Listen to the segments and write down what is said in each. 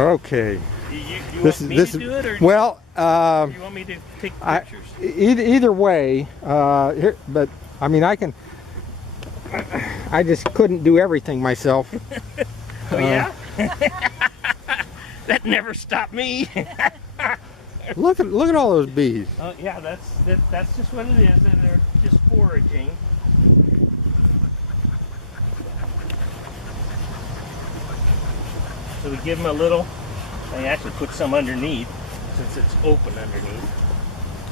Okay. You want me to do it, or well, you want me to take pictures? Either way, here, but I mean, I just couldn't do everything myself. Oh yeah? That never stopped me. look at all those bees. Oh yeah, that's just what it is, and they're just foraging. So we give them a little. I actually put some underneath since it's open underneath.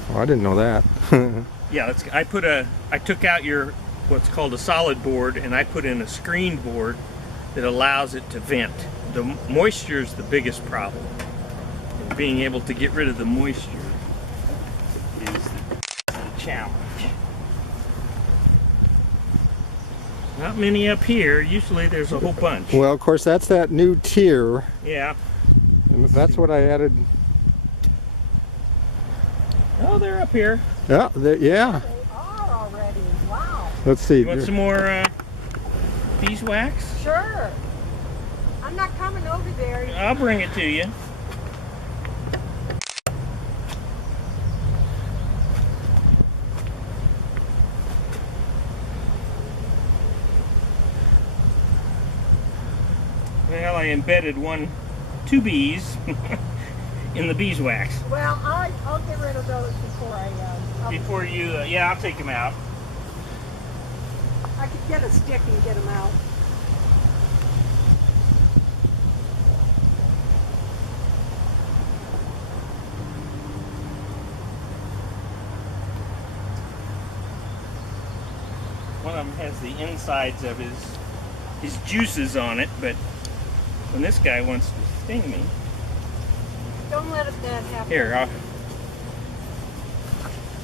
Oh, I didn't know that. Yeah, I took out your what's called a solid board, and I put in a screened board that allows it to vent. The moisture is the biggest problem. And being able to get rid of the moisture is the challenge. Not many up here. Usually there's a whole bunch. Well, of course, that's that new tier. Yeah. And that's what I added. Oh, they're up here. Yeah, yeah. They are already. Wow. Let's see. You want some more beeswax? Sure. I'm not coming over there. I'll bring it to you. Well, I embedded two bees in the beeswax. Well, I'll get rid of those before Yeah, I'll take them out. I could get a stick and get them out. One of them has the insides of his juices on it, but when this guy wants to sting me, Don't let that happen. here,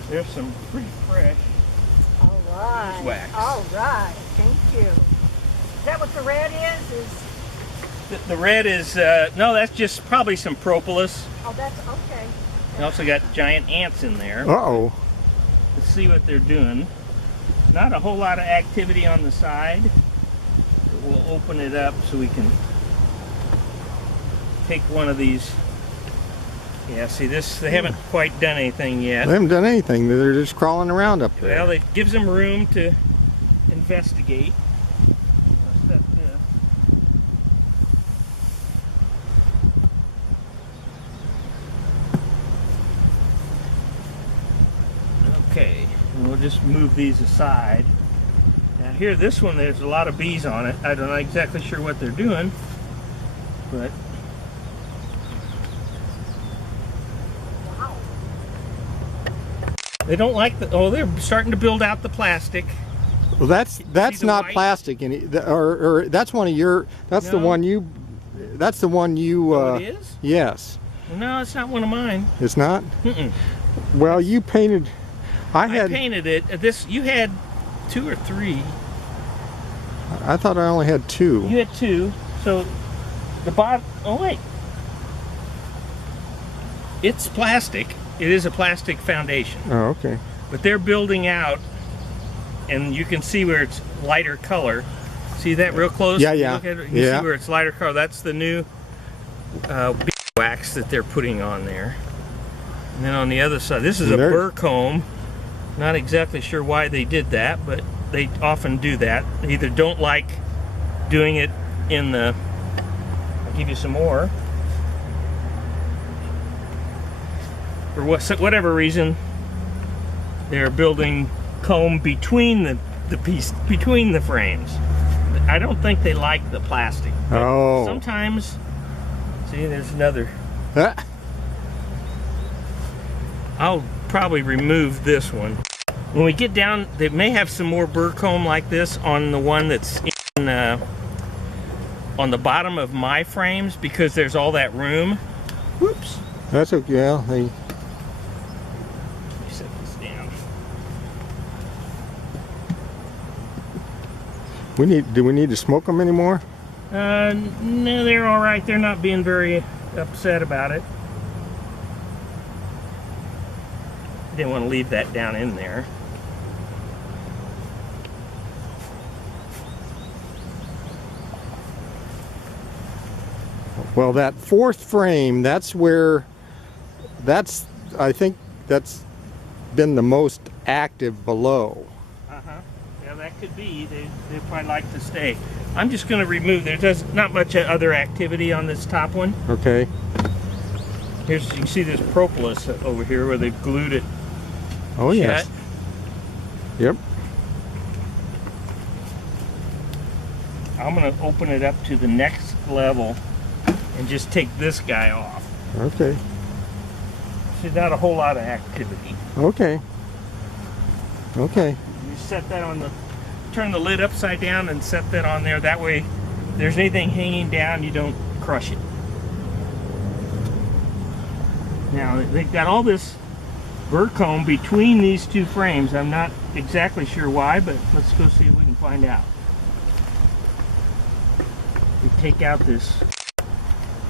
there's some pretty fresh. All right. Beeswax. All right. Thank you. Is that what the red is? The red is no, that's just probably some propolis. Oh, that's okay. You also got giant ants in there. Uh-oh. Let's see what they're doing. Not a whole lot of activity on the side. But we'll open it up so we can take one of these. Yeah, see this, they haven't quite done anything yet. They haven't done anything. They're just crawling around up there. Well, it gives them room to investigate. I'll set this. Okay, and we'll just move these aside. Now here, this one, there's a lot of bees on it. I'm not exactly sure what they're doing, but they don't like the, oh, they're starting to build out the plastic. Well, that's not white? plastic, or that's one of your. That's the No. one you. That's the one you. Oh, it is? Yes. No, it's not one of mine. It's not. Mm-mm. Well, you painted. I I painted it. This, you had 2 or 3. I thought I only had 2. You had 2. So the bottom. Oh wait, it's plastic. It is a plastic foundation. Oh, okay. But they're building out, and you can see where it's lighter color. See that real close? Yeah, You yeah. look at it, you Yeah. see where it's lighter color. That's the new beeswax that they're putting on there. And then on the other side, this is a burr comb. Not exactly sure why they did that, but they often do that. They either don't like doing it in the. I'll give you some more. For whatever reason, they're building comb between the frames. I don't think they like the plastic. Oh. Sometimes, see, there's another. Ah. I'll probably remove this one. When we get down, they may have some more burr comb like this on the one that's in, on the bottom of my frames, because there's all that room. Whoops. That's okay. Yeah, Let me set this down. do we need to smoke them anymore? No, they're all right. They're not being very upset about it. I didn't want to leave that down in there. Well, that fourth frame, that's where, I think that's been the most active below. Yeah, that could be. They probably like to stay. I'm just going to remove. There's not much other activity on this top one. Okay. Here's, you can see this propolis over here where they've glued it. Oh, yes. shut. Yep. I'm going to open it up to the next level and just take this guy off. Okay. See, not a whole lot of activity. Okay. Okay. You set that on the, turn the lid upside down and set that on there. That way, if there's anything hanging down, you don't crush it. Now, they've got all this burr comb between these two frames. I'm not exactly sure why, but let's go see if we can find out. We take out this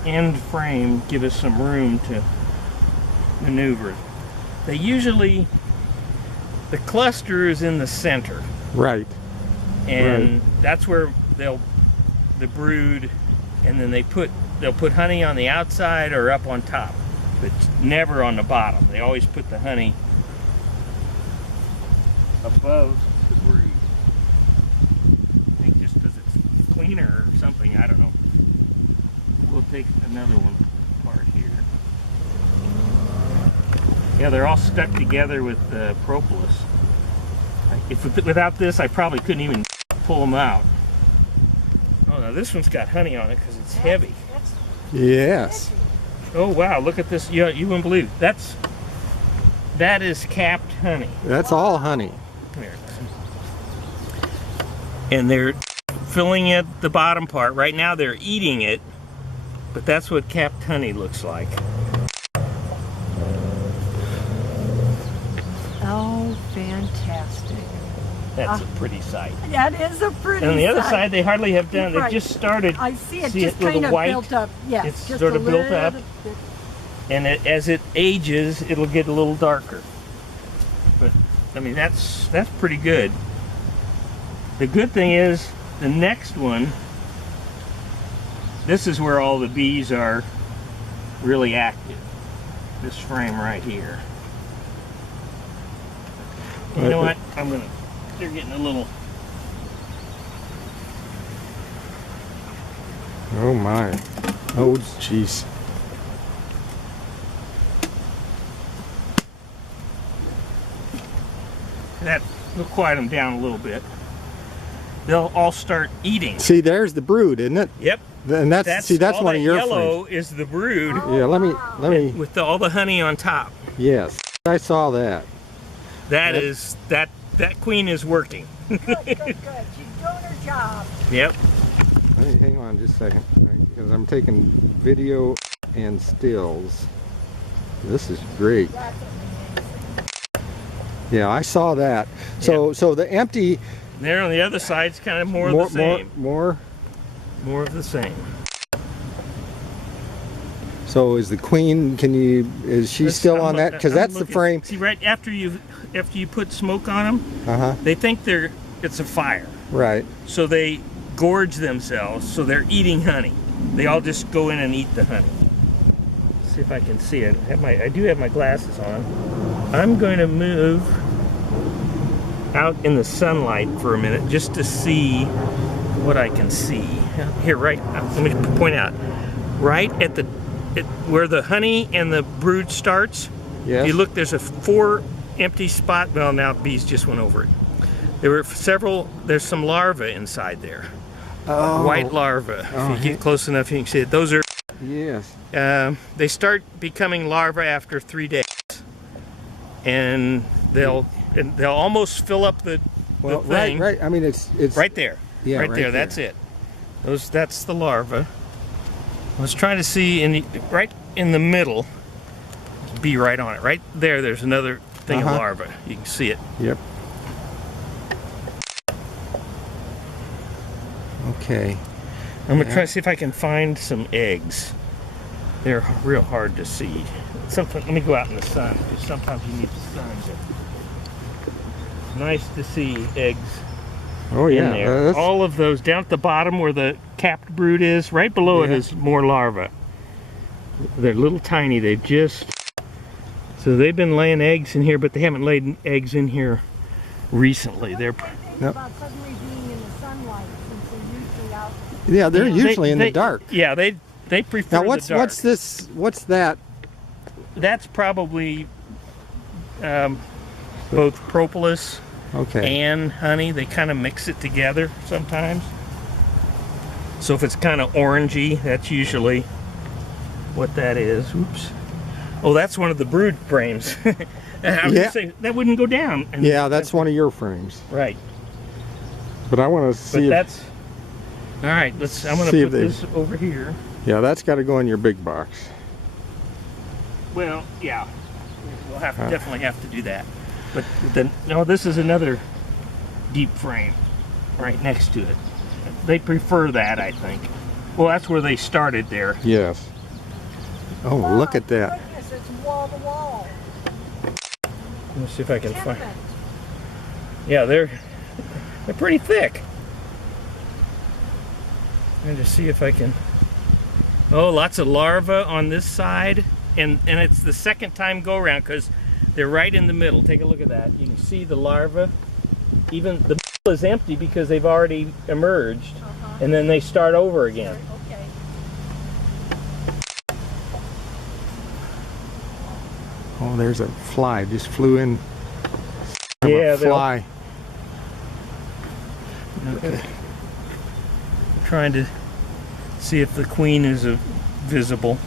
end frame, give us some room to maneuver. They usually, the cluster is in the center. Right. And that's where the brood, and then they'll put honey on the outside or up on top, but never on the bottom. They always put the honey above the brood. I think just because it's cleaner or something, I don't know. We'll take another one apart here. Yeah, they're all stuck together with the propolis. Without this, I probably couldn't even pull them out. Oh, now this one's got honey on it because it's heavy. Yes. Oh wow, look at this. You wouldn't believe it. That is capped honey. That's all honey. There it is. And they're filling it, the bottom part. Right now they're eating it, but that's what capped honey looks like. Oh, fantastic. That's a pretty sight. That is a pretty And on the other sight. side, they hardly have done. They've Right. just started. I see it See just it with kind the of white? built up. Yes, It's just sort a of built up. little bit. And as it ages, it'll get a little darker. But I mean, that's pretty good. The good thing is the next one. This is where all the bees are really active. This frame right here. You know what? They're getting a little. Oh my. Oh jeez. We'll quiet them down a little bit. They'll all start eating. See, there's the brood, isn't it? Yep. And that's all one of your yellow frames. is the brood. Yeah, let me. With all the honey on top. Yes, I saw that. That queen is working. Good, good, good. She's doing her job. Yep. Hang on just a second, because I'm taking video and stills. This is great. That's amazing. Yeah, I saw that. So the empty. There on the other side's kind of more of the same. More More of the same. So is the queen? Is she still on that? Because that's the frame. See, right after you put smoke on them, they think it's a fire. Right. So they gorge themselves. So they're eating honey. They all just go in and eat the honey. Let's see if I can see it. I do have my glasses on. I'm going to move out in the sunlight for a minute just to see what I can see. Here, right. Let me point out. Right at where the honey and the brood starts. Yes. If you look, there's 4 empty spots. Well, now bees just went over it. There were several. There's some larvae inside there. Oh. White larvae. If you get close enough, you can see it. Those are. Yes. They start becoming larvae after 3 days, and they'll almost fill up the thing. Right. I mean, it's right there. Yeah, right there. That's it. That's the larva. I was trying to see right in the middle. Bee right on it. Right there. There's another thing of larva. You can see it. Yep. Okay. I'm gonna try to see if I can find some eggs. They're real hard to see. Let me go out in the sun, because sometimes you need the sun. Nice to see eggs Oh in yeah. there. All of those down at the bottom where the capped brood is. Right below it Yeah. is more larvae. They're little tiny. They've just... So they've been laying eggs in here, but they haven't laid eggs in here recently. They're... Think Yep. about suddenly being in the sunlight since they're usually out. Yeah, they're usually in the they- dark. Yeah, they prefer Now what's the dark. what's this? What's that? That's probably both propolis Okay. and honey. They kind of mix it together sometimes. So if it's kind of orangey, that's usually what that is. Oops. Oh, that's one of the brood frames. I was Yeah. gonna say that wouldn't go down. And Yeah, that's one of your frames. right. But I want to But see. If, that's all right. I'm gonna See if put they- this over here. yeah, that's got to go in your big box. Well, yeah, we'll definitely have to do that. But then, no, this is another deep frame right next to it. They prefer that, I think. Well, that's where they started there. Yes. Oh, look at that. Goodness, it's wall to wall. Let me see if I can find. Tenement. Yeah, they're pretty thick. And just see if I can. Oh, lots of larvae on this side, and it's the second time go around because they're right in the middle. Take a look at that. You can see the larvae. Even the middle is empty because they've already emerged, and then they start over again. Okay. Oh, there's a fly. Just flew in. Yeah, a fly. Okay. Trying to see if the queen is visible.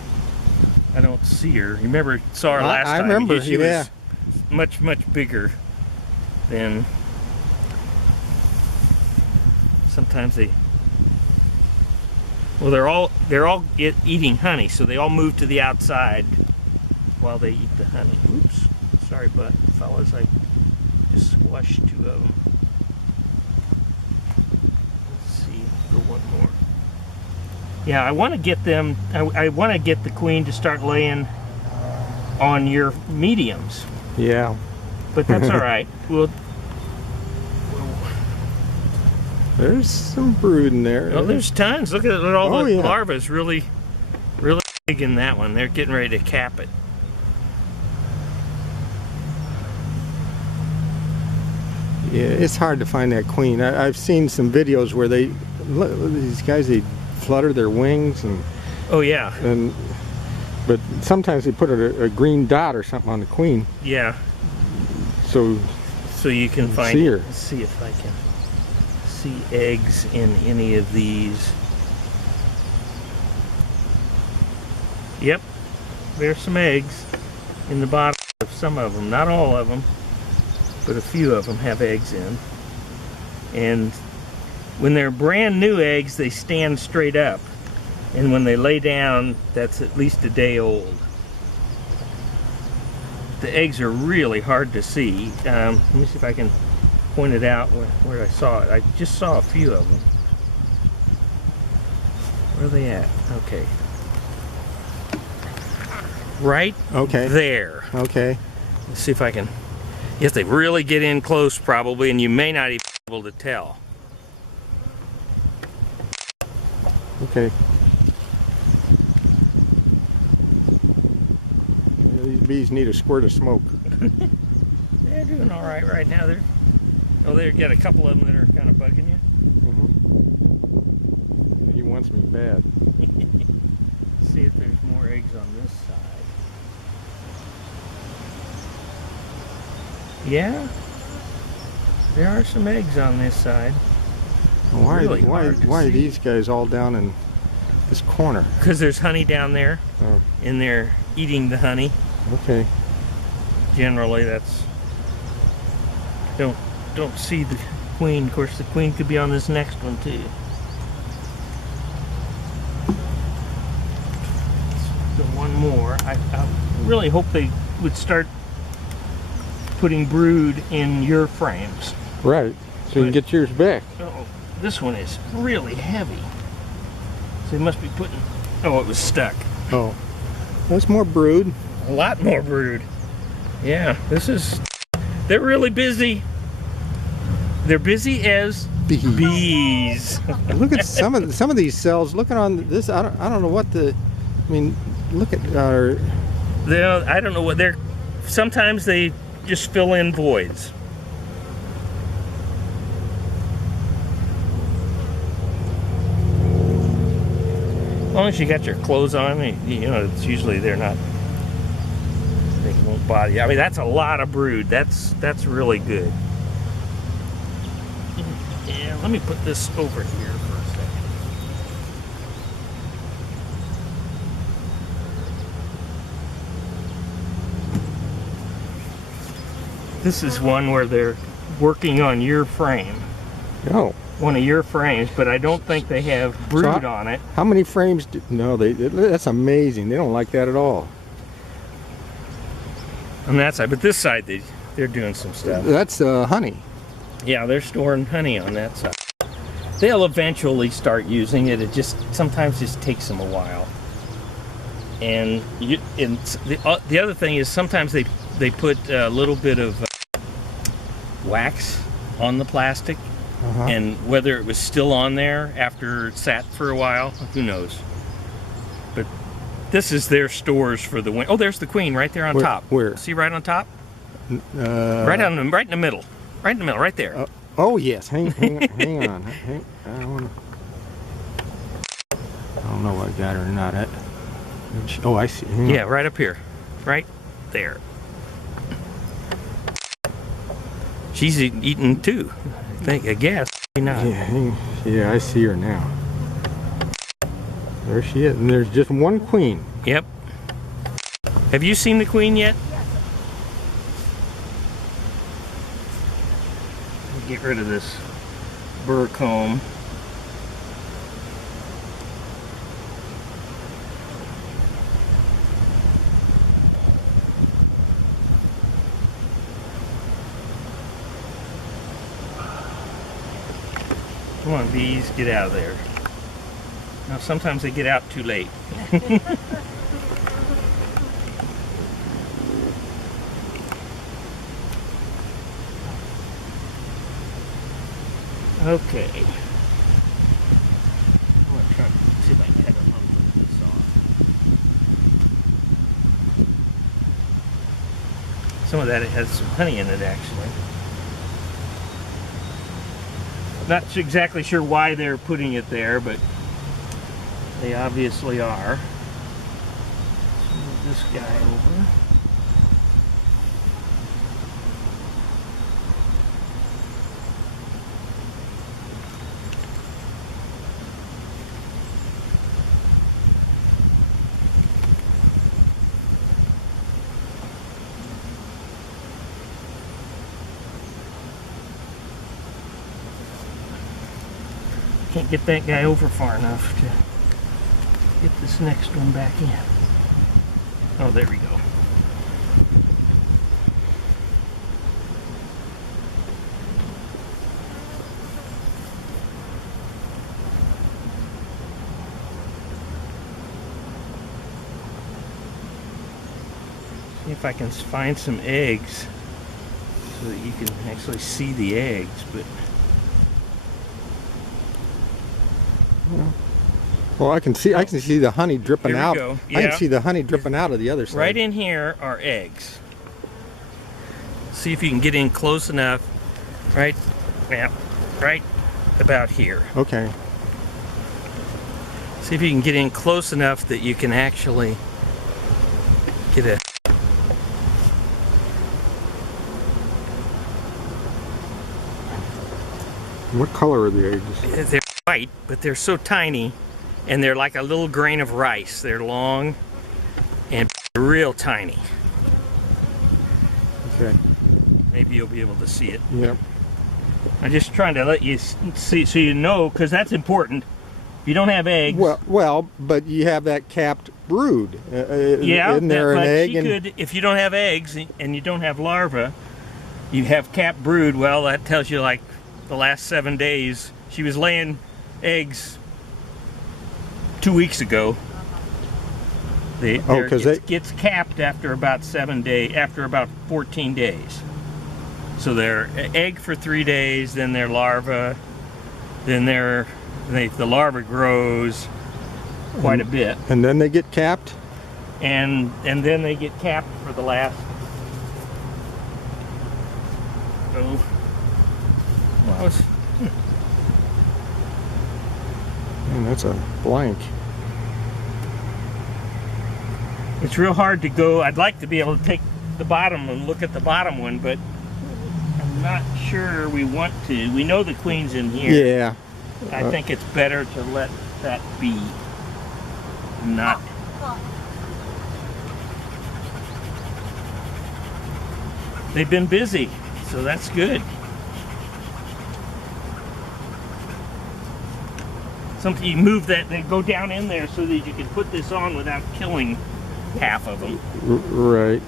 I don't see her. You remember saw her last I time? remember, She yeah. was much bigger than. Sometimes they. Well, they're all eating honey, so they all move to the outside while they eat the honey. Oops, sorry, fellas, I just squashed two of them. Let's see for one more. Yeah, I want to get them. I want to get the queen to start laying on your mediums, Yeah. but that's all right. There's some brood in there. Oh, there's tons. Look at all Oh, the yeah. larvae. Is really big in that one. They're getting ready to cap it. Yeah, it's hard to find that queen. I've seen some videos where these guys, they flutter their wings Oh yeah, but sometimes they put a green dot or something on the queen, yeah. so So you can find. see her. Let's see if I can see eggs in any of these. Yep, there's some eggs in the bottom of some of them. Not all of them, but a few of them have eggs in. And when they're brand new eggs, they stand straight up. And when they lay down, that's at least a day old. The eggs are really hard to see. Let me see if I can point it out where I saw it. I just saw a few of them. Where are they at? Okay. Right Okay. there. Okay. Let's see if I can. Yes, they really get in close probably, and you may not even be able to tell. Okay. Yeah, these bees need a squirt of smoke. They're doing all right now. They've got a couple of them that are kind of bugging you. He wants me bad. See if there's more eggs on this side. Yeah, there are some eggs on this side. Why Really hard to are see. these guys all down in this corner? Because there's honey down there, Oh, and they're eating the honey. okay. Generally, that's don't see the queen. Of course, the queen could be on this next one too. So one more. I really hope they would start putting brood in your frames. Right. So you can get yours back. Oh, this one is really heavy. So they must be putting. Oh, it was stuck. Oh. There's more brood. A lot more brood. Yeah, they're really busy. They're busy as bees. Bees. Look at some of these cells. Looking on this, I don't know what the. I mean, look at. I don't know what they're. Sometimes they just fill in voids. As long as you got your clothes on, you know, it's usually they're not. They won't bother you. I mean, that's a lot of brood. That's really good. Yeah, let me put this over here for a second. This is one where they're working on your frame. Oh. One of your frames, but I don't think they have brood on it. How many frames? No, that's amazing. They don't like that at all. On that side, but this side they're doing some stuff. That's honey. Yeah, they're storing honey on that side. They'll eventually start using it. It just sometimes just takes them a while. And the other thing is sometimes they put a little bit of wax on the plastic. And whether it was still on there after it sat for a while, who knows. But this is their stores for the winter. Oh, there's the queen right there on top. Where? See right on top? Right in the middle. Right in the middle, right there. Oh yes, hang on. I don't know what I got her or not. Oh, I see. Yeah, right up here. Right there. She's eating too. I guess. Not. Yeah, I see her now. There she is, and there's just one queen. Yep. Have you seen the queen yet? Yes. Get rid of this burr comb. Come on, bees, get out of there. Now, sometimes they get out too late. Okay. I'm gonna try to see if I can have a little bit of this off. Some of that has some honey in it, actually. Not exactly sure why they're putting it there, but they obviously are. Let's move this guy over. Can't get that guy over far enough to get this next one back in. Oh, there we go. See if I can find some eggs so that you can actually see the eggs, but well, I can see the honey dripping out. Go. Yeah. I can see the honey dripping out of the other side. Right in here are eggs. See if you can get in close enough. Right, yeah, right about here. Okay. See if you can get in close enough that you can actually get a. What color are the eggs? They're white, but they're so tiny, and they're like a little grain of rice. They're long and real tiny. Okay. Maybe you'll be able to see it. Yep. I'm just trying to let you see, so you know, because that's important. If you don't have eggs. Well, but you have that capped brood. Yeah, isn't there an egg? Could, if you don't have eggs and you don't have larvae, you have capped brood. Well, that tells you like the last 7 days she was laying eggs 2 weeks ago. It gets capped after about 7 days, after about 14 days. So they're egg for 3 days, then they're larva, then the larva grows quite a bit. And then they get capped? And then they get capped for the last, Man, that's a blank. it's real hard to go. I'd like to be able to take the bottom and look at the bottom one, but I'm not sure we want to. We know the queen's in here. Yeah. I think it's better to let that be. Not. They've been busy, so that's good. Something you move that, they go down in there so that you can put this on without killing half of them. Right.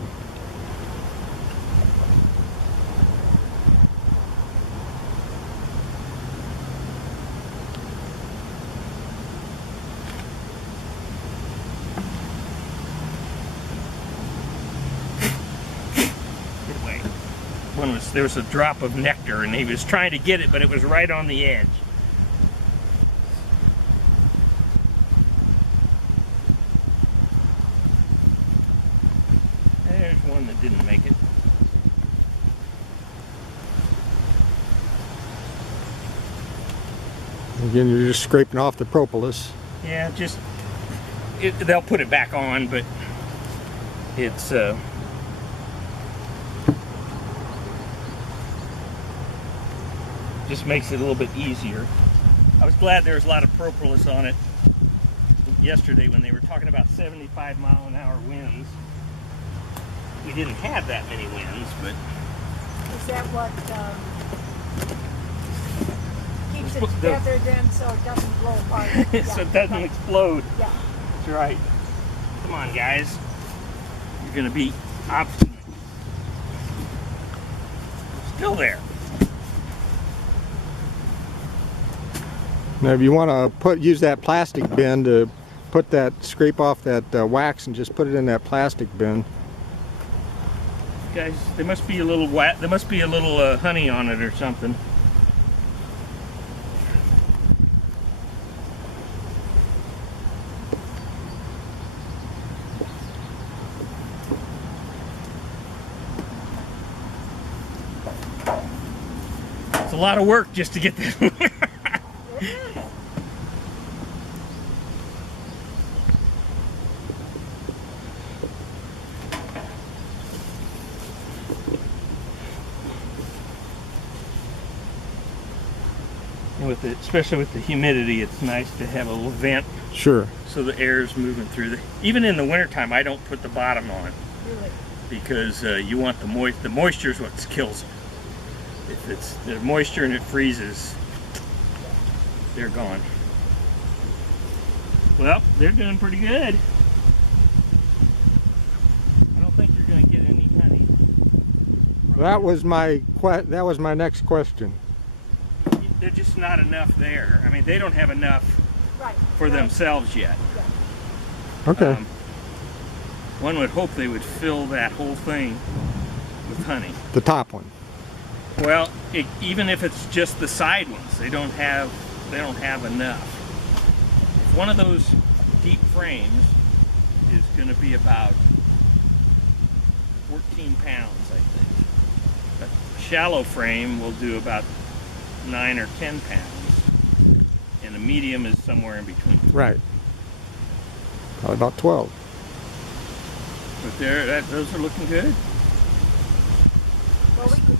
There was a drop of nectar and he was trying to get it, but it was right on the edge. There's one that didn't make it. Again, you're just scraping off the propolis. Yeah, they'll put it back on, but it's just makes it a little bit easier. I was glad there was a lot of propolis on it yesterday when they were talking about 75-mile-an-hour winds. We didn't have that many winds, but... Is that what keeps it together then so it doesn't blow apart? So it doesn't explode. Yeah. That's right. Come on, guys. You're going to be obstinate. Still there. Now, if you want to use that plastic bin to scrape off that wax and just put it in that plastic bin. Guys, there must be a little there must be a little honey on it or something. It's a lot of work just to get that. Especially with the humidity, it's nice to have a little vent. Sure. So the air is moving through. Even in the wintertime, I don't put the bottom on. Really? Because you want the moisture is what kills them. If it's the moisture and it freezes, they're gone. Well, they're doing pretty good. I don't think you're going to get any honey. That was my next question. There's just not enough there. I mean, they don't have enough right. for themselves yet. Yeah. Okay. One would hope they would fill that whole thing with honey. The top one. Well, even if it's just the side ones, they don't have enough. If one of those deep frames is going to be about 14 pounds, I think. A shallow frame will do about 9 or 10 pounds, and a medium is somewhere in between. Right. Probably about 12. But those are looking good. Well, we could